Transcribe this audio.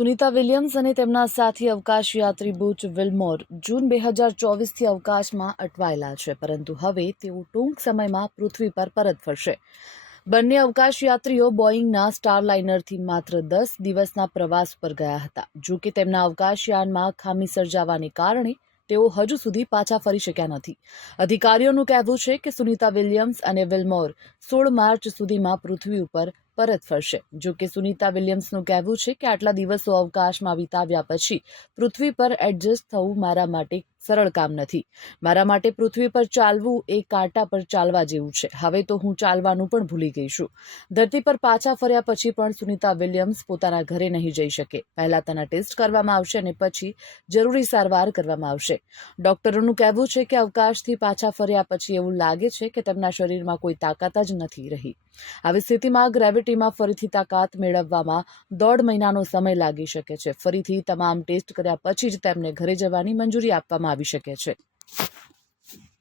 Sunita Williams અને તેમના સાથી અવકાશયાત્રી બુચ વિલ્મોર જૂન 2024થી અવકાશમાં અટવાયેલા છે, પરંતુ હવે તેઓ ટૂંક સમયમાં પૃથ્વી પર પરત ફરશે. બંને અવકાશયાત્રીઓ બોઇંગના સ્ટારલાઇનરથી માત્ર 10 દિવસના પ્રવાસ પર ગયા હતા. જો કે તેમના અવકાશયાનમાં ખામી સર્જાવાને કારણે તેઓ હજુ સુધી પાછા ફરી શક્યા નથી. અધિકારીઓનું કહેવું છે કે સુનિતા વિલિયમ્સ અને વિલ્મોર 16 માર્ચ સુધીમાં પૃથ્વી ઉપર પરત ફરશે. જો કે સુનિતા વિલિયમ્સનું કહેવું છે કે આટલા દિવસો અવકાશમાં વિતાવ્યા પછી પૃથ્વી પર એડજસ્ટ થવું મારા માટે સરળ કામ નથી. મારા માટે પૃથ્વી પર ચાલવું એ કાંટા પર ચાલવા જેવું છે. હવે તો હું ચાલવાનું પણ ભૂલી ગઈ છું. ધરતી પર પાછા ફર્યા પછી પણ સુનિતા વિલિયમ્સ પોતાના ઘરે નહીં જઈ શકે. પહેલા તેના ટેસ્ટ કરવામાં આવશે અને પછી જરૂરી સારવાર કરવામાં આવશે. ડોક્ટરોનું કહેવું છે કે અવકાશથી પાછા ફર્યા પછી એવું લાગે છે કે તેમના શરીરમાં કોઈ તાકાત જ નથી રહી. આવી સ્થિતિમાં ગ્રેવિટીમાં ફરીથી તાકાત મેળવવામાં 1.5 મહિનાનો સમય લાગી શકે છે. ફરીથી તમામ ટેસ્ટ કર્યા પછી જ તેમને ઘરે જવાની મંજૂરી આપવામાં આવી શકે છે.